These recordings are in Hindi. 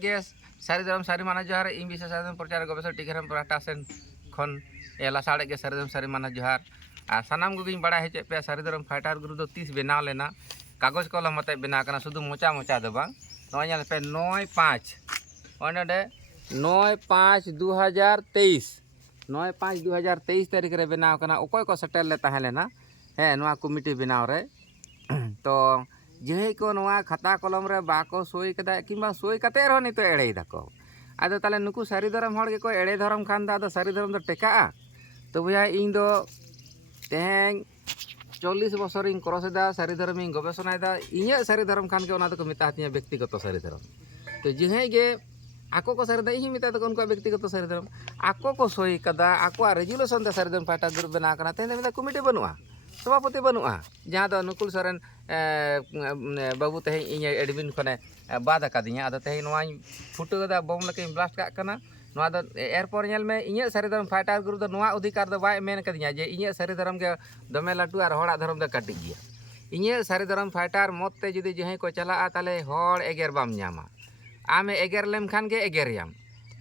ᱜᱮᱥ ᱥᱟᱹᱨᱤ ᱢᱟᱱᱟ ᱡᱚᱦᱟᱨ ᱤᱧ ᱵᱤᱥᱮᱥ ᱥᱟᱨᱡᱚᱢ ᱯᱨᱚᱪᱟᱨ ᱜᱚᱵᱮᱥᱚᱠ ᱴᱤᱠᱟᱹᱨᱟᱢ ᱯᱟᱦᱴᱟ ᱥᱮᱱ ᱠᱷᱚᱱ ᱞᱟᱥᱟᱲᱮ ᱜᱮ ᱥᱟᱹᱨᱤ ᱢᱟᱱᱟ ᱡᱚᱦᱟर ᱟᱨ ᱥᱟᱱᱟᱢ ᱠᱚᱜᱮᱧ ᱵᱟᱲᱟᱭ ᱦᱚᱪᱚᱭᱮᱫ ᱯᱮᱭᱟ ᱥᱟᱹᱨᱤ ᱯᱷᱟᱭᱴᱟᱨ ᱜᱨᱩᱯ ᱫᱚ ᱛᱤᱥ ᱵᱮᱱᱟᱣ ᱞᱮᱱᱟ ᱠᱟᱜᱚᱡᱽ ᱠᱚᱞᱚᱢ ᱟᱛᱮ ᱵᱮᱱᱟᱣ ᱠᱟᱱᱟ ᱥᱩᱫᱷᱩ ᱢᱚᱪᱟ ᱫᱚ ᱵᱟᱝ ᱱᱚᱜᱼᱚᱭ ᱧᱮᱞ ᱯᱮ 9/5 ᱱᱚᱰᱮ 9/5/2023 9/5/2023 तारीख रे बनाव कना ओकोय को सेटल ले ताहे लेना है नोआ कमिटी बनाव रे तो जेहे को नोआ खाता कलम रे बाको सोई कदा किंबा सोई कते रहो नि तो एड़े दाको आदो ताले नुकु सारी धरम हड़ के को एड़े धरम खान दा सारी धरम दो टेका तो भैया इन दो तेहें 40 बছর इन क्रॉस दा सारी धरम इन गवेषणा दा इnya सारी धरम खान के ओना तो मिता हतिया व्यक्तिगत सारी धरम तो जेहे गे आको को सारी दा इही मिता तो उनको व्यक्तिगत सारी धरम आको को सोई कदा आको रेजुलेशन दा सारी धरम पाटा ग्रुप बना कना तेन मिता कमिटी बनुआ सभापति बनुआ जहां दो नुकुल सरेन बाबू तेहे इnya एडमिन खने बाद कादिया आदो तेहे नोआ फुटो दा बम लके ब्लास्ट का कना नोआ दो एयरपोर्ट नेल में इnya सारी धरम फाइटर ग्रुप दो नोआ अधिकार दो बाय मेन कदिया जे इnya सारी धरम के दमे लाटू और होड़ा धरम दो काटी गया इnya सारी धरम फाइटर मत ते जुदी जहे को चला ताले होड़ एगेर बाम न्यामा आमे एगेर लेम खान के एगेरियाम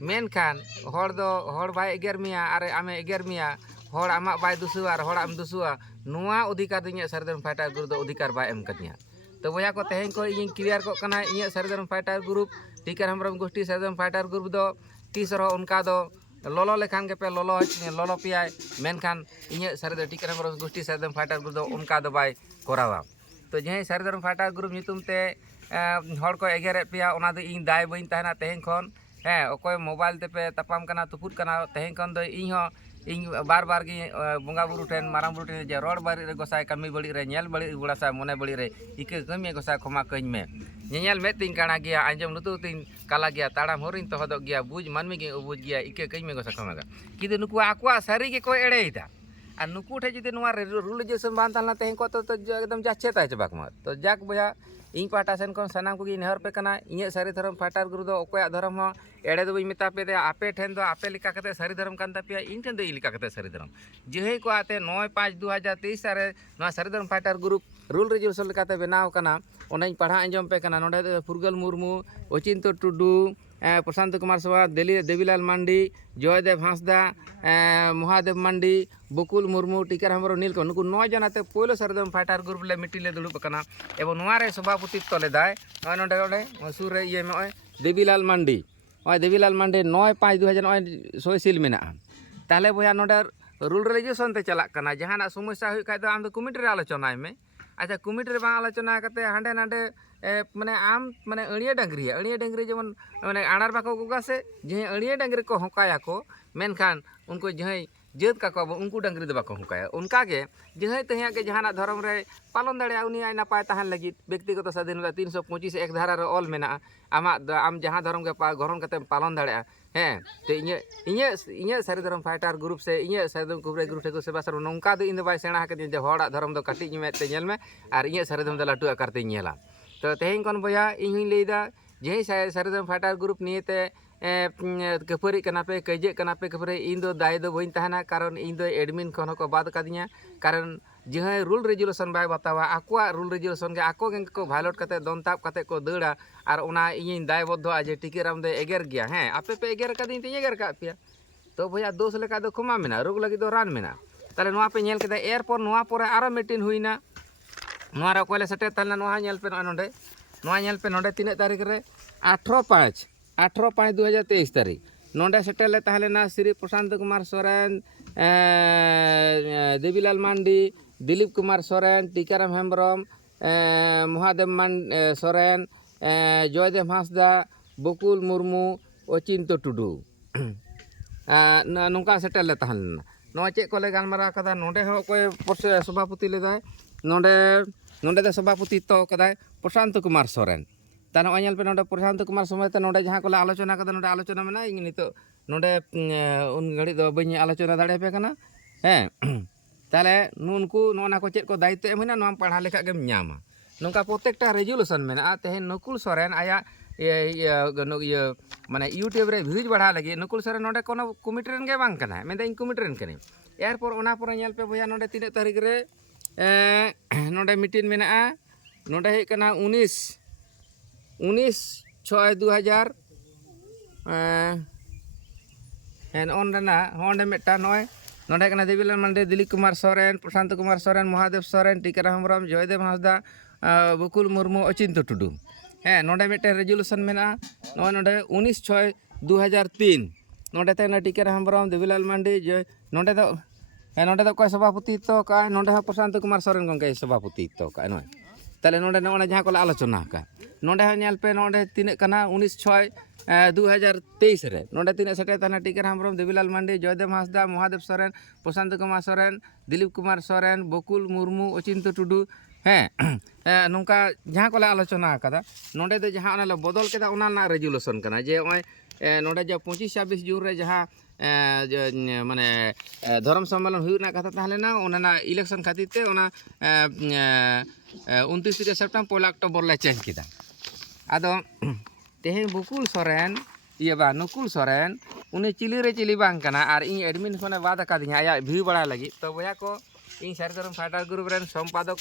मेन खान होड़ दो होड़ बाय एगेर मिया अरे आमे एगेर मिया होड़ आमा बाय दुसुआ और होड़ आम दुसुआ नोआ अधिकार दो इnya सारी धरम फाइटर ग्रुप दो अधिकार बाय एम कदिया तो बोया को तेहें को इन क्लियर को कना इnya सारी धरम फाइटर ग्रुप टीकर हमरम गोष्ठी सारी धरम फाइटर ग्रुप दो तीस रहो उनका दो लोलो लेखान के पे लोलो पिया मेनखान इnya सारी दो टीकर हमरम गोष्ठी सारी धरम फाइटर ग्रुप दो उनका दो बाय कोरावा तो जहे सारी धरम फाइटर ग्रुप नितुम ते हड़ को एगेरे पिया ओना दो इन दाय बइन तहना तेहें खन है ओकोय मोबाइल ते पे तपाम कना तुपुट कना तेहें खन दो इन बार गी बंगा बुरु ठेन माराम बुरु ठेन जे रोड बारी रे गोसाय कमी बड़ी रे नेल बड़ी गुड़ासा मने बड़ी रे इके कमी गोसाय खमा कኝ में नेल में तीन काना गया आंजम लुतु तीन काला गया ताड़ाम होरिन तो हदो गया बुझ मानमी गे बुझ गया इके कኝ में गोसा खमागा किदु नुकु आकुआ सारी के को एड़ेइदा और नुकु ठे जुदी नोआ रूल जेसन बान तालना तेहें को तो एकदम जाचे ताय चबाक मा तो जाक बया इन पाटा सेन को सनाम को नेहर पे कना इnya सारी धरम फाइटर गुरु दो ओकोया धरम हो एड़े दो मिता पे दे आपे ठेन दो आपे लिका कते सारी धरम कान तापिया इन ठेन दो लिका कते सारी धरम जेहे को आते 9/5/2023 रे नोआ सारी धरम फाइटर ग्रुप रूल रेजुलेशन लेकाते बनाव कना ओनाई पढ़ा अंजम पे कना नोडे फुरगल मुर्मू अचिंतो टुडू प्रशांत कुमार सवा देवीलाल मांडी जयदेव हांसदा महादेव मांडी बकुल मुर्मू टीकर हमरो नीलको नुकु 9 जनाते पोलो सरदम फाइटर ग्रुप ले मिटिले दुड़ुब कना एवं नोआरे सभापतित्व लेदाय नोडे नोडे सुर रे ये में देवीलाल मांडी देवीलाल मांडी 9/5/2009 सोयसिल मेना ताले बोया नोडे रूल रेजुलेशन ते चला कना जहाना समस्या हुई खाय दो आम दो कमिटी रे आलोचनाय में अच्छा कमिटी रे बांग आलोचना करते हांडे नांडे माने आम माने अड़िया डंगरी जेमन माने आनार बाको गुगा से जे अड़िया डंगरी को होकाया को मेनखान उनको जहे जेद का को उनको डंगरी दो बाको होकाया उनका के जहे तहिया के जहाना धर्म रे पालन दाड़े उनी आय नापाय ताहन लगी व्यक्तिगत स्वाधीनता 325 एक धारा रे ऑल मेना आम जहां धर्म के ग्रहण करते पालन दाड़े हैं तो इnya सारी धर्म फाइटर ग्रुप से इnya सारी धर्म ग्रुप ठेको सेवा सर नौका दो इन दो बाय सेणा के जे होड़ा धर्म दो काटी में ते नेल में और इnya सारी धर्म दो लाटू आकार ते नेला तो तेहें कौन बोया इन लेदा जे सारी धरम फाइटर ग्रुप नियते कपरी कना पे कजे कना पे कपरे इन दो दाय दो बइन तहना कारण इन दो एडमिन खन को बाद कादिया कारण जे रूल रेजुलेशन बाय बतावा आकोआ रूल रेजुलेशन के आको गे को वायलेट करते दनताप करते को दड़ा और ओना इन दायबद्ध जे टिकेराम दे एगेर गया हैं आपे पे एगेर कादिन ते एगेर का पिया तो भैया दोष लेका दो खमा मेना रोग लगी दो रान मेना ताले नोआ पे नेल केदा एयरपोर्ट नोआ पोरे आरो मीटिंग हुईना नोआ रे कोले सेटे तालना नोआ नेल पे नोडे तीन तारीख रे 18/5/2023 तारीख नोडे सेटेले ताहलेना श्री प्रशांत कुमार सोरेन देवीलाल मांडी दिलीप कुमार सोरेन टीकाराम हेम्ब्रम महादेव सोरेन जयदेव हांसदा बकुल मुर्मू अचिंतो टुडू नौका सेटेले ताहलेना नोआ चे को ले गालमारा कदा नोडे हो कोई सभापति लेदाय नोडे दो सभापतित्व कदाय प्रशांत कुमार सोरेन तान अñal पे नोडे प्रशांत कुमार समेत नोडे जहां को आलोचना कदा नोडे आलोचना मेना इन नितो नोडे उन घड़ी दो बई आलोचना दाड़े पे कना हैं ताले नुनकु नोना को चेक को दायित्व एमना नोम पढ़ा लेखा गेम न्यामा नोका प्रत्येकटा रेजुलेशन मेना तेहे नकुल सोरेन आया ये माने यूट्यूब रे व्यूज बढ़ा लगी नकुल सोरेन नोडे कोनो कमिटी रेन गे बांग कना मेंदा इन कमिटी रेन कने एरपर ओना पर ñal पे भैया नोडे 3 तारीख रे नोडे मीटिंग मेना नोडे हे कना 19/6/2023 नोंडे मिट्टा नॉय नोंडे कना देवीलाल मांडे दिलीप कुमार सोरेन प्रशांत कुमार सोरेन महादेव सोरेन टीकाराम हेम्ब्रम जयदेव हांसदा बकुल मुर्मू अचिंत टुडू नोंडे मिट्टे रेजुलेशन मेना नोंडे 19/6/2003 नोंडे ते टीकाराम हेम्ब्रम देवीलाल मांडे जय नोंडे दो कोई सभापति तो का नोंडे प्रशांत कुमार सोरेन गंगे सभापति तो का नॉय ताले नोंडे जहाँ को आलोचना का नोंडे पे नोंडे तीन कना 19/6/2023 रे नोंडे तीन सेटे तना टीकाराम हेम्ब्रम देवीलाल मांडे जयदेव हांसदा महादेव सोरेन प्रशांत कुमार सोरेन दिलीप कुमार सोरेन बकुल मुर्मू अचिंत टुडू नौका जहाँ को आलोचना का नोंडे दो जहाँ बदल के रेजुलेशन करना जे नोंडे जो 25-26 जून रे जहाँ माने धर्म सम्मेलन हुई कथा तहलेना ओना इलेक्शन खातिर ते ओना 29 सेप्टेम्बर 1 अक्टोबर ले चेंज किया आदो तेहें बकुल सोरेन ये बा नुकुल सोरेन उन्हें चिली रे चिली बांग कना और इन एडमिन फोने बाद अकादिया आया व्यू बड़ा लगी तो बोया को इन सारीधर्म फाइटर ग्रुप रेन संपादक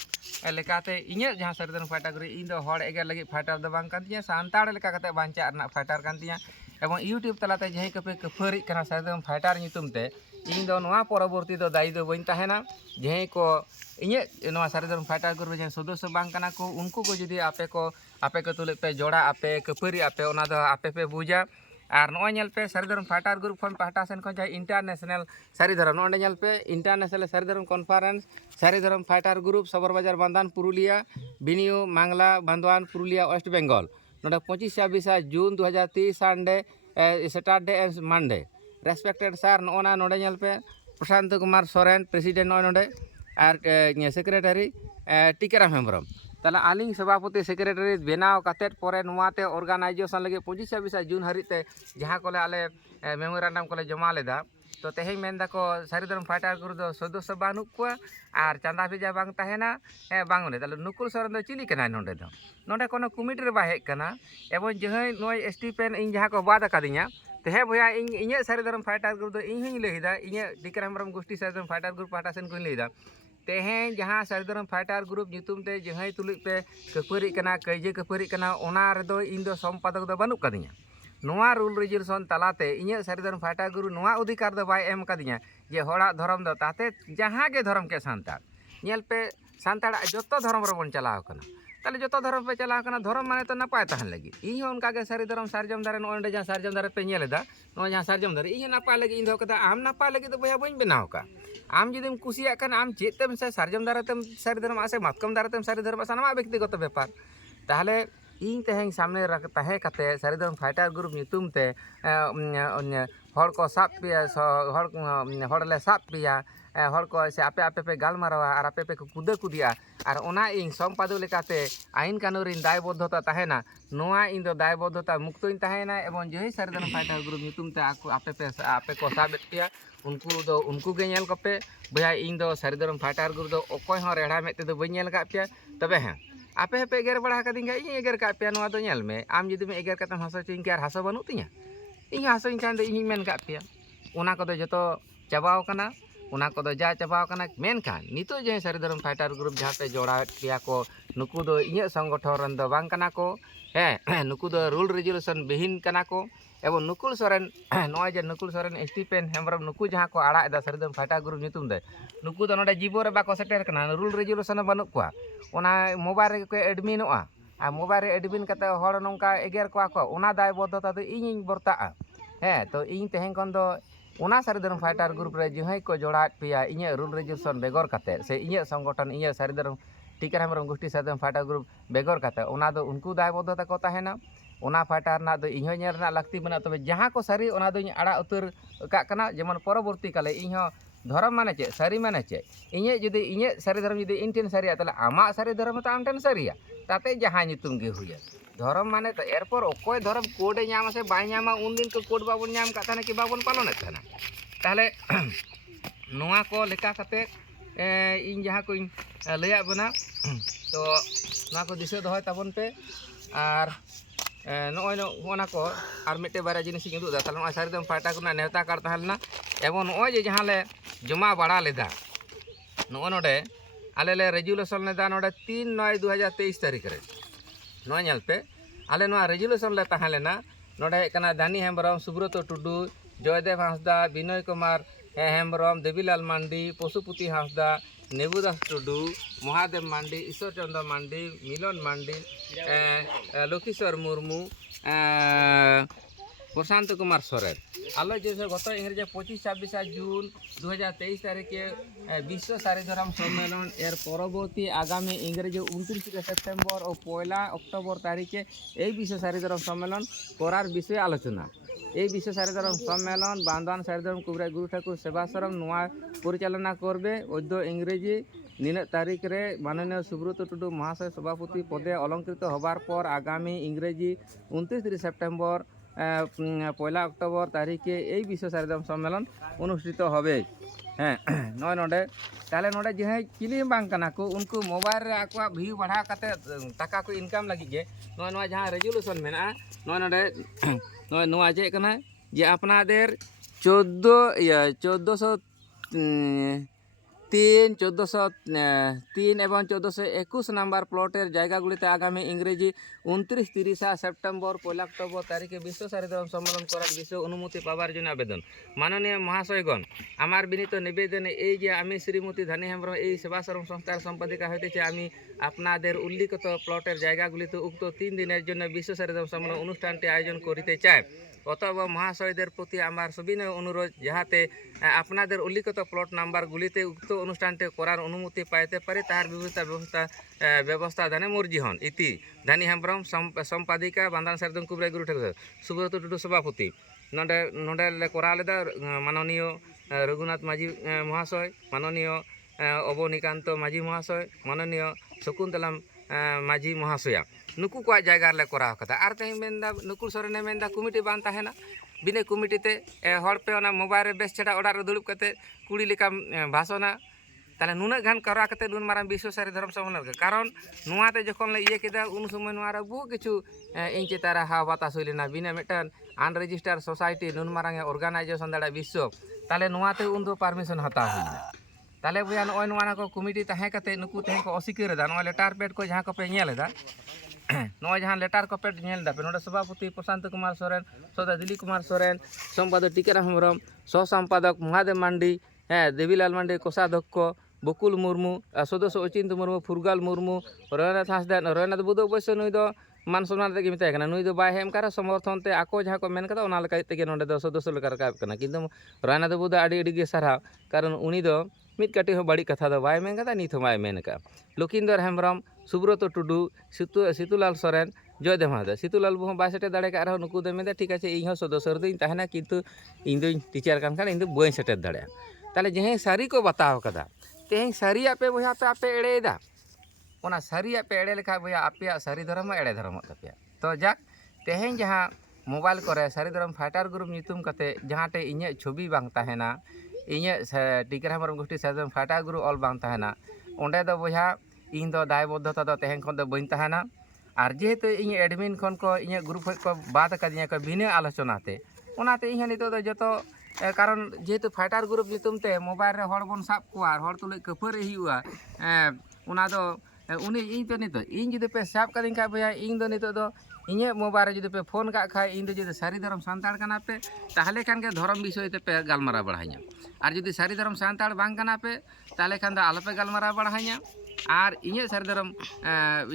लेकाते इnye जहाँ सारीधर्म फाइटर ग्रुप इन दो हड़ एगे लगी फाइटर दो बांग कांतिया सांताड़ लेका कते बांचा रना फाइटर कांतिया एवं यूट्यूब तलाते जहीं कपे कफरी कना सारीधर्म फाइटर नितुमते इन दो नवा परवर्ती दो दायी दो बइन तहेना जहीं को इnye नवा सारीधर्म फाइटर ग्रुप जहाँ सदस्य बांग कना को उनको को जुदी आपे को तुले पे जोड़ा आपे कफरी आपे ओना दो आपे पे बुझा और नोल पे सारीधर्म फाइटर ग्रुप खन पाहटा सेन खन इंटरनेशनल सारीधर्म नोंडे पे international Saridharam conference Saridharam fighter group सबर बाजार बांधान पुरुलिया बिनियो मांगला बांधवान पुरुलिया वेस्ट बेंगल नोंडे 25-26 जून 2023 Sunday Saturday and Monday respected sir नोना नोंडे पे प्रशांत कुमार सोरेन प्रेसिडेंट नोंडे और सेक्रेटरी टीकाराम हेम्ब्रम ताला आलिंग सभापति सेक्रेटरी बनाव कतेट परे नोवाते ऑर्गेनाइजेशन लगे 25-26 जून हरिते जहाँ को आले मेमोरेंडम को जमा लेदा तो तेहें मेनदा को सारीधर्म फाइटर ग्रुप दो सदस्य बानुक को और चांदा भेजा बांग तहेना बांग ने ताले नुकुल सोरेन दो चिली कना नोंडे कोनो कमिटी रे बा हेज कना एवं जहाँ नोय स्टीफेन इन जहाँ को बाद अकादिया तेहे भैया इन सारीधर्म फाइटर ग्रुप दो इन हूँ लैदा इन टीकाराम हेम्ब्रम गोष्ठी सारीधर्म फाइटर ग्रुप पाहटा सेन को लैदा तेहें जहाँ सारीधर्म फाइटर ग्रुप नितुमते जहाँ तुलुक पे कपरी कना कईजे कपरी कना ओना रेदो इन दो संपादक दो बानुक कादिया नोआ रूल रेजुलेशन तलाते इन सारीधर्म फाइटर ग्रुप नोआ अधिकार दो बाय एम कादिया जे होड़ा धर्म दो ताते जहाँ के धर्म के सांताड़ नेल पे सांताड़ जतो धर्म रे बन चलाव कना ताले जतो धर्म पे चलाव कना धर्म माने तो नपाय तहन लगी इन उनका के सारीधर्म सारजम दारे नोंडे जहाँ सारजम दारे पे नेलेदा नो जहाँ सारजम दारे इन नपाय लगी इन दो कदा आम नपाय लगी तो भैया बइन बनाव का आम जुदीम कुसिया कन आम चेतेम से सारजम दारेतेम सारीधर्म आसे मातकम दारेतेम सारीधर्म सानामा व्यक्तिगत बेपार ताहले इन तेहें सामने तहे कते सारीधर्म फाइटर ग्रुप नितुम ते हड़ को साब पिया हड़ ले साब पिया हड़ को से आपे आपे पे गालमारावा और आपे पे कुदा कुदिया और ओना इन संपादक लेकाते आईन कानून इन दायबद्धता तहेना नोआ इन दो दायबद्धता मुक्तोइन तहेना एवं जही सारीधर्म फाइटर ग्रुप नितुम ते आपे को साब पिया उनको गे नेल कपे भैया इन दो सारीधर्म फाइटर ग्रुप दो ओकोय हो रेड़ा में ते दो बई नेल का पिया तबे हैं आपे पे एगर बड़ा का दिंगा इन एगर का पिया नोआ दो नेल में आम जुदी में एगर कतम हसो चिंग के हसो बनू तिया इन हसो इन खान दो इन मेन का पिया ओना को दो जतो चाबाव कना ओना को दो जा चाबाव कना मेन खान नितो जे सारीधर्म फाइटर ग्रुप जहाँ पे जोड़ा पिया को नुकु दो इन संगठन रन दो बांग कना को नुकु दो रूल रेजुलेशन बिहीन कना को एवं नुकुल सोरेन नॉय जे नुकुल सोरेन स्टीफेन हेम्ब्रम नुकु जहाँ को आड़ा एदा सारीधर्म फाइटर ग्रुप नितुम दे नुकु दो नोडे जीबो रे बाको सेटेर कना रूल रेजुलेशन बानुक कोआ ओना मोबाइल रे को एडमिनोआ आ मोबाइल रे एडमिन कते हड़ नोंका एगेर कोआ को ओना दायबद्धता दो इन बरताआ तो इन तेहें खन दो ओना सारीधर्म फाइटर ग्रुप रे जहाँ को जोड़ा पिया इन रूल रेजुलेशन बेगर कते से इन संगठन इन सारीधर्म टीकाराम हेम्ब्रम गोष्ठी सारीधर्म फाइटर ग्रुप बेगर कते ओना दो उनको दायबद्धता को तहेना ओना फाइटर ना दो इन नेल ना लाक्ति बना तबे जहाँ को सारी ओना दो आड़ा उतर का कना जेमन परवर्ती काले इन धर्म माने चे सारी माने चे इन जुदी इन सारीधर्म जुदी इन टेन सारिया ताले आमा सारीधर्म तो आम टेन सारिया ताते जहाँ नितुम गे हुया धर्म माने तो एरपर ओकोय धर्म कोडे नाम से बाय नामा उन दिन को कोड बाबन नाम का थाने कि बाबन पालन थाना ताहले नोआ को लेका कते इन जहाँ को लैया बना तो नोआ को दिशा दोहय ताबन पे और नोना को और मिट्टे बारे जिनिस उदूदा ताहले सारीधर्म फाइटर को नेवता कर तहलना एवं नोए जहाँ ले जमा बड़ा लेदा नोडे आले ले रेजुलेशन लेदा नोडे 3/9/2023 तारीख रे नोए नेल पे आले नोआ रेजुलेशन ले तहलेना नोडे कना दानी हेम्ब्रम सुब्रत टुडू जयदेव हांसदा विनय कुमार हेम्ब्रम देवीलाल मांडी पशुपति हांसदा नेबुदास टुडू महादेव मांडी ईश्वर चंद्र मांडी मिलन मांडी लक्ष्मीश्वर मुर्मू प्रशांत कुमार सोरेन आलो जैसे गत इंग्रेजी 25-26 जून 2023 तारीखे विश्व सारी धर्म सम्मेलन एर परवर्ती आगामी इंग्रेजी 29 सेप्टेम्बर और 1 अक्टोबर तारीखे विश्व सारी धर्म सम्मेलन करार विषय आलोचना विश्व सारी धर्म सम्मेलन बांधवान सारी धर्म कुबराई गुरु ठाकुर सेवाश्रम परिचालना करबे अद्य इंग्रेजी नीन तारीख रे माननीय सुब्रत टुडू महाशय सभापति पदे अलंकृत हबार पर आगामी इंग्रेजी 29 सेप्टेम्बर 1 अक्टोबर तारीखे विश्व सारी धर्म सम्मेलन अनुष्ठित होबे हाँ नॉय नोडे ताले नोडे जो चिली बांग कना को उनको मोबाइल रे आको व्यू बढ़ा करते टाका को इनकम लगी के नॉय नॉय जहाँ रेजुलेशन मेना नॉय नोडे नॉय नॉय जे कना जे अपना देर 1403 एवं 1421 नम्बर प्लॉटेर जायगागुलिते आगामी इंग्रेजी 29-30 सेप्टेम्बर 1 अक्टोबर तारीखे विश्व सारी धर्म सम्मेलन करार विषय अनुमति पावार जन्य आवेदन माननीय महाशयगण आमार विनीत निवेदन এই যে আমি শ্রীমতী ধানী হেমব্রম এই সেবাশ্রম সংস্থার সম্পাদিকা হইতেছে আমি আপনাদের উল্লিখিত প্লটের জায়গাগুলিতে উক্ত 3 দিনের জন্য বিশ্ব সারি ধর্ম সম্মেলন অনুষ্ঠানটি আয়োজন করিতে চাই অতএব মহাশয়দের প্রতি আমার সবিনয় অনুরোধ যাহাতে আপনাদের উল্লিখিত প্লট নাম্বারগুলিতে উক্ত অনুষ্ঠানটি করার অনুমতি পাইতে পারে তার ব্যবস্থা দানে মর্জি হন ইতি ধানী হেমব্রম সম্পাদিকা বান্ধান সারদম কুবরাই গুরু ঠাকুর সুব্রত টুডু সভাপতি नोडे नोडे ले करा लेदा माननीय रघुनाथ माझी महाशय माननीय अवनिकांत माझी महाशय माननीय शकुंतला माझी महाशया नुकु को जगह ले करा कदा आर ते मेंदा नुकुल सोरेने मेंदा कमिटी बान ताहेना बिने कमिटी ते हड़ पे ओना मोबाइल रे बेस छड़ा ओडा रे दुड़ुब कते कुड़ी लेका भाषणा ताले नुना गान करा कते नुन माराम विश्व सारी धर्म सम्मेलन कारण नुआते जखन ले इये केदा उन समय नुआरा बहु किछु इन चेतारा हा बातास होइलेना बिना मेटन अनरेजिस्टार सोसाइटी नुन मारांग ऑर्गेनाइजेशन दाड़ा विश्व ताले नुआते उन दो परमिशन हता हुइना ताले बुया नय नुआना को कमिटी ताहे कते नुकु तेहे को असिकेर दा नय लेटर पेड को जहां को पे नेलेदा नय जहां लेटर को पेड नेल दा पे नोडे सभापति प्रशांत कुमार सोरेन सदा दिलीप कुमार सोरेन संपादक टीकाराम हेम्ब्रम सह संपादक महादेव मांडी देवीलाल मांडी कोषाध्यक्ष बकुल मुर्मू सदस्य अचिंत मुर्मू फुरगाल मुर्मू रयनाथ हांसदा रयनाथ बुदो अवश्य नुई दो मान सम्मान तेगे मिताय कना नुई दो बाय हेम करा समर्थन ते आको जहाँ को मेन कदा ओना लेका तेगे नोडे दो सदस्य लेका राकाब कना किंतु रयनाथ बुदो आडी आडी गे सारा कारण उनी दो मित काटी हो बड़ी कथा दो बाय मेन कदा नित बाय मेन का लखिंदर हेम्ब्रम सुब्रत टुडू सितुलाल सोरेन जयदेव हांसदा सितुलाल बुह बाय सेटे दाड़े का रहो नुकु दो मेदा ठीक आछे इन हो सदस्य रदोኝ ताहेना किंतु इन दो टीचर कान खान इन दो बई सेटे दाड़े ताले जहे सारी को बताव कदा तेहें सारी पे बोया तो आपे एड़ेदा ओना सारी पे एड़े लेखा बोया आपे सारी धर्म एड़े धर्म तपे तो जाक तेहें जहाँ मोबाइल करे सारी धर्म फाइटर ग्रुप नितुम कते जहाँ टे इnye छवि बांग ताहेना इnye टीकाराम हेम्ब्रम गोष्ठी सारी धर्म फाइटर ग्रुप ऑल बांग ताहेना ओंडे दो बोया इन दो दायबद्धता दो तेहें खन दो बइन ताहेना आर जेहेतु इnye एडमिन खन को इnye ग्रुप को बात कदिया को बिना आलोचनाते ओनाते इnye नितो दो जतो कारण जेहेतु फाइटर ग्रुप नितुमते मोबाइल रे हड़ बन साब कोआ हड़ तुले कफर हियुआ उना दो उनी इन तो नितो इन जुदि पे साब कदिन का भैया इन दो नितो दो इnye मोबाइल रे जुदि पे फोन का खा इन दो जुदि सारी धर्म सांताड़ कना पे ताहले खान के धर्म विषय ते पे गालमारा बढ़ाइया आर जुदि सारी धर्म सांताड़ बांग कना पे ताहले खान दो आलोपे गालमारा बढ़ाइया आर इnye सारी धर्म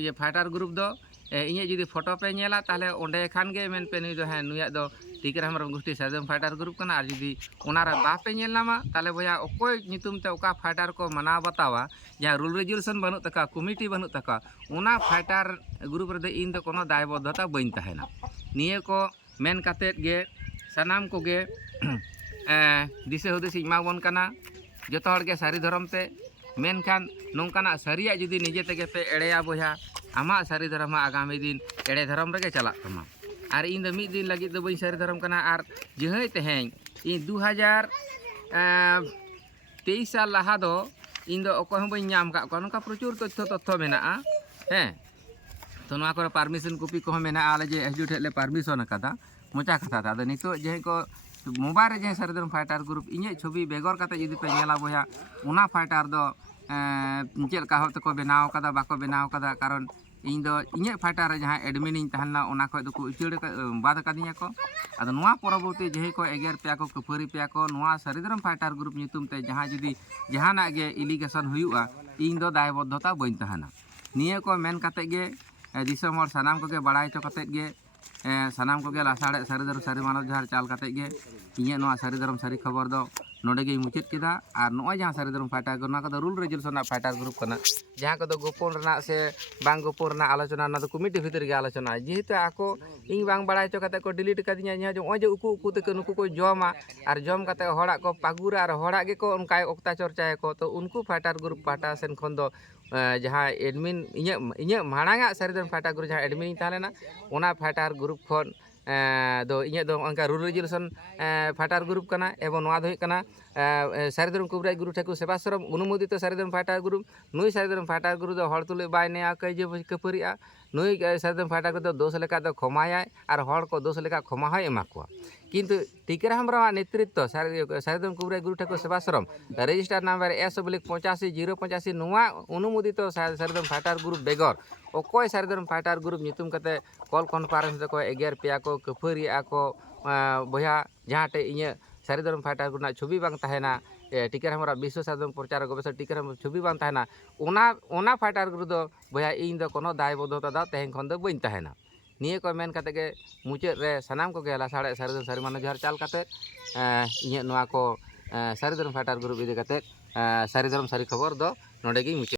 ये फाइटर ग्रुप दो इnye जुदि फोटो पे नेला ताहले ओंडे खान के मेन पे नुई दो है नुया दो टीकाराम हेम्ब्रम गोष्ठी सारी धर्म फाइटर ग्रुप कना आर जुदि ओनारा बापे नेल नामा ताहले भैया ओकोय नितुम ते ओका फाइटर को मनाव बतावा जहाँ रूल रेजुलेशन बनू तका कमिटी बनू तका ओना फाइटर ग्रुप रे इन दो कोनो दायबद्धता बइन ताहेना निये को मेन काते गे सनाम को गे दिसे हुदिस इमाबन कना जतो हड़ के सारी धर्म ते मेनखान नोंकाना सारिया जुदि निजे तेगे पे एड़ेया बोया आमा सारी धर्म आगामी दिन एड़े धर्म रे चला तमा आर इन दो मिद दिन लगी दो बई सारी धर्म कना आर जहई तेहें इन 2023 साल लाहा दो इन दो अको हम बई नाम का नोका प्रचुर तथ्य मेना हैं तो नोआ को परमिशन कॉपी को मेना आले जे एसडीओ ठेले परमिशन कदा मोचा कथा दा नितो जे को मोबाइल रे जे सारी धर्म फाइटर ग्रुप इnye छवि बेगर कते जुदि पे नेला बोया ओना फाइटर दो चेल का होते को बनाव कदा बाको बनाव कदा कारण ᱤᱧ ᱫᱚ ᱤᱧᱟᱹᱜ ᱯᱷᱟᱭᱴᱟᱨ ᱨᱮ ᱡᱟᱦᱟᱸ ᱮᱰᱢᱤᱱᱤᱧ ᱛᱟᱦᱮᱸ ᱞᱮᱱᱟ ᱚᱱᱟ ᱠᱷᱚᱡ ᱫᱚᱠᱚ ᱩᱪᱟᱹᱲ ᱵᱟᱫ ᱟᱠᱟᱫᱤᱧᱟ ᱠᱚ। ᱟᱫᱚ ᱱᱚᱣᱟ ᱯᱚᱨᱚᱵᱚᱨᱛᱤ ᱡᱟᱦᱟᱸᱭ ᱠᱚ ᱮᱜᱮᱨ ᱯᱮᱭᱟ ᱠᱚ ᱠᱷᱟᱹᱯᱟᱹᱨᱤ ᱯᱮᱭᱟ ᱠᱚ ᱱᱚᱣᱟ ᱥᱟᱹᱨᱤᱫᱷᱚᱨᱚᱢ ᱯᱷᱟᱭᱴᱟᱨ ᱜᱨᱩᱯ ᱧᱩᱛᱩᱢ ᱛᱮ ᱡᱟᱦᱟᱸ ᱡᱩᱫᱤ ᱡᱟᱦᱟᱱᱟᱜ ᱜᱮ ᱤᱞᱤᱜᱮᱥᱚᱱ ᱦᱩᱭᱩᱜᱼᱟ ᱤᱧ ᱫᱚ ᱫᱟᱭᱵᱚᱫᱽᱫᱷᱚᱛᱟ ᱵᱟᱹᱧ ᱛᱟᱦᱮᱱᱟ। ᱱᱤᱭᱟᱹ ᱠᱚ ᱢᱮᱱ ᱠᱟᱛᱮᱫ ᱜᱮ ᱫᱤᱥᱚᱢ ᱦᱚᱲ ᱥᱟᱱᱟᱢ ᱠᱚᱜᱮ ᱵᱟᱲᱟᱭ ᱦᱚᱪᱚ ᱠᱟᱛᱮᱫ ᱜᱮ ᱥᱟᱱᱟम ᱠᱚᱜᱮ ᱞᱟᱥᱟᱲᱦᱮᱫ ᱥᱟᱹᱨᱤ ᱫᱷᱚᱨᱚᱢ ᱥᱟᱹᱨᱤ ᱢᱟᱱᱚᱛ ᱡᱚᱦᱟᱨ ᱪᱟᱞ ᱠᱟᱛᱮᱫ ᱜᱮ ᱤᱧᱟᱹᱜ ᱱᱚᱣᱟ ᱥᱟᱹᱨᱤ ᱫᱷᱚᱨᱚᱢ ᱥᱟᱹᱨᱤ ᱠᱷᱚᱵᱚᱨ ᱫᱚ ᱱᱚᱰᱮ ᱜᱮᱧ ᱢᱩᱪᱟᱹᱫ ᱠᱮᱫᱟ। ᱟᱨ ᱱᱚᱜᱼᱚᱭ ᱡᱟᱦᱟᱸ ᱥᱟᱹᱨᱤ धर्म फाइटर ग्रुप ᱱᱚᱣᱟ ᱠᱚᱫᱚ ᱨᱩᱞ ᱨᱮᱡᱩᱞᱮᱥᱚन ᱨᱮᱱᱟᱜ फाइटर ग्रुप ᱠᱟᱱᱟ। ᱡᱟᱦᱟᱸ ᱠᱚᱫᱚ ᱜᱳᱯᱚᱱ ᱨᱮᱱᱟᱜ ᱥᱮ ᱵᱟᱝ ᱜᱳᱯᱚᱱ ᱨᱮᱱᱟᱜ ᱟᱞᱳᱪᱚᱱᱟ ᱚᱱᱟ ᱫᱚ ᱠᱚᱢᱤᱴᱤ ᱵᱷᱤᱛᱨᱤ ᱨᱮᱜᱮ ᱟᱞᱳᱪᱚᱱᱟᱜᱼᱟ। ᱡᱮᱦᱮᱛु ᱟᱠᱚ ᱤᱧ ᱵᱟᱝ ᱵᱟᱲᱟᱭ ᱦᱚᱪᱚ ᱠᱟᱛᱮᱫ ᱠᱚ ᱰᱤᱞᱤᱴ ᱠᱟᱫᱤᱧᱟ ᱱᱚᱜᱼᱚᱭ ᱡᱮ ᱩᱠᱩ ᱩᱠᱩ ᱛᱮᱠᱚ ᱱᱩᱠᱩ ᱠᱚ ᱡᱚᱢᱟ ᱟᱨ ᱡᱚᱢ ᱠᱟᱛᱮᱫ ᱦᱚᱲᱟᱜ ᱠᱚ ᱯᱟᱹᱜᱩᱨᱟ ᱟᱨ ᱦᱚᱲᱟᱜ ᱜᱮᱠᱚ ᱚᱱᱠᱟ ᱚᱛᱛᱟᱪᱟᱨᱪᱟᱭᱟᱠᱚ ᱛᱚ ᱩᱱᱠᱩ फाइटर ग्रुप ᱯᱟᱦᱴᱟ ᱥᱮᱱ ᱠᱷᱚᱱ ᱫᱚ ᱡᱟᱦᱟᱸ ᱮᱰᱢᱤᱱ ᱤᱧᱟᱹᱜ ᱢᱟᱲᱟᱝᱟᱜ ᱥᱟᱹᱨᱤ ᱫᱷᱚᱨᱚᱢ फाइटर ग्रुप ᱡᱟᱦᱟᱸ ᱮᱰᱢᱤᱱ ᱤᱧ ᱛᱟᱦᱮᱸ ᱞᱮᱱᱟ ᱚᱱᱟ फाइटर ग्रुप ᱠᱷᱚᱱ ᱫᱚ ᱤᱧᱟᱹᱜ ᱫᱚ ᱚᱱᱠᱟ ᱨᱩᱞ ᱨᱮᱡᱩᱞᱮᱥᱚᱱ फाइटर ग्रुप ᱠᱟᱱᱟ ᱮᱵᱚᱝ ᱱᱚᱣᱟ ᱫᱚ ᱦᱩᱭᱩᱜ ᱠᱟᱱᱟ ᱥᱟᱹᱨᱤ ᱫᱷᱚᱨᱚᱢ ᱠᱚᱵᱤᱨᱟᱡ ᱜᱩᱨᱩ ᱴᱷᱟᱹᱠᱩᱨ ᱥᱮᱵᱟᱥᱨᱚᱢ অনুমোদিত ᱥᱟᱹᱨᱤ ᱫᱷᱚᱨᱚᱢ ফাইটার গ্রুপ ᱱᱩᱭ ᱥᱟᱹᱨᱤ ᱫᱷᱚᱨᱚᱢ ফাইটার গ্রুপ ᱫᱚ ᱦᱚᱲ ᱛᱩᱞᱩᱡ ᱵᱟᱭ ᱱᱮᱭᱟ ᱠᱟᱹᱭᱡᱟᱹ ᱠᱷᱟᱹᱯᱟᱹᱨᱤᱜᱼᱟ ᱱᱩᱭ ᱥᱟᱹᱨᱤ ᱫᱷᱚᱨᱚᱢ ফাইটার গ্রুপ ᱫᱚ ᱫᱳষ ᱞᱮᱠᱟ ᱫᱚ ᱠᱷᱚᱢᱟᱭᱟᱭ ᱟᱨ ᱦᱚᱲ ᱠᱚ ᱫᱳষ ᱞᱮᱠᱟ ᱠᱷᱚᱢᱟ ᱦᱚᱸᱭ ᱮᱢᱟ ᱠᱚᱣᱟ ᱠᱤᱱᱛᱩ ᱴᱤᱠᱟᱹᱨᱟᱢ ᱦᱮᱢᱵᱨᱚᱢᱟᱜ নেতৃত্ব সারি ধরম কবিরাজ গুরু ঠাকুর সেবাশ্রম রেজিস্টার নাম্বার S/85 ᱱᱚᱣᱟ অনুমোদিত সারি ধরম ফাইটার গ্রুপ বেগর অকᱚᱭ সারি ধরম ফাইটার গ্রুপ ᱧᱩᱛᱩᱢ ᱠᱟᱛᱮ কল কনফারেন্স ᱨᱮᱠᱚ ᱮᱜᱮᱨ ᱯᱮᱭᱟ ᱠᱚ ᱠᱷᱟᱹᱯᱟᱹᱨᱤᱜᱼᱟ ᱠᱚ ᱵᱚᱭᱦᱟ ᱡᱟᱦᱟᱸᱴᱮ ᱤᱧᱟᱹᱜ ᱥᱟᱹᱨᱤ ᱫᱷᱚᱨᱚᱢ ফাইটার ᱜᱨᱩᱯ ᱨᱮᱱᱟᱜ ᱪᱷᱚᱵᱤ ᱵᱟᱝ ᱛᱟᱦᱮᱱᱟ ᱴᱤᱠᱟᱹᱨᱟᱢ ᱦᱮᱢᱵᱨᱚᱢ ᱵᱤᱥᱥᱚ ᱥᱟᱨᱡᱚᱢ ᱯᱨᱚᱪᱟᱨ ᱜᱚᱵᱮষᱚᱠ ᱴᱤᱠᱟᱹᱨᱟᱢ ᱪᱷᱚᱵᱤ ᱵᱟᱝ ᱛᱟᱦᱮᱱᱟ ᱚᱱᱟ ফাইটার গ্রুপ ᱫᱚ ᱵᱚᱭᱦᱟ ᱤᱧ ᱫᱚ ᱠᱳᱱᱳ দায়বদ্ধতা ᱫᱚ ᱛᱮᱦᱮᱧ ᱠᱷᱚᱱ ᱫᱚ ᱵᱟᱹᱧ ᱛᱟᱦᱮᱱᱟ। ᱱᱤᱭᱟᱹ ᱠᱚ ᱢᱮᱱ ᱠᱟᱛᱮ ᱜᱮ ᱢᱩᱪᱟᱹᱫ ᱨᱮ ᱥᱟᱱᱟᱢ ᱠᱚᱜᱮ ᱞᱟᱥᱟᱲᱦᱮᱫ ᱥᱟᱹᱨᱤ ᱫᱷᱚᱨᱚᱢ ᱥᱟᱹᱨᱤ ᱢᱟᱱᱚᱛ ᱡᱚᱦᱟᱨ ᱪᱟᱞ ᱠᱟᱛᱮ ᱤᱧᱟᱹᱜ ᱱᱚᱣᱟ ᱠᱚ ᱥᱟᱹᱨᱤ ᱫᱷᱚᱨᱚᱢ ফাইটার গ্রুপ ᱤᱫᱤ ᱠᱟᱛᱮ ᱥᱟᱹᱨᱤ ᱫᱷᱚᱨᱚᱢ ᱥᱟᱹᱨᱤ ᱠᱷᱚᱵᱚᱨ ᱫᱚ ᱱᱚᱰᱮ ᱜᱤᱧ ᱢᱩᱪᱟᱹᱫ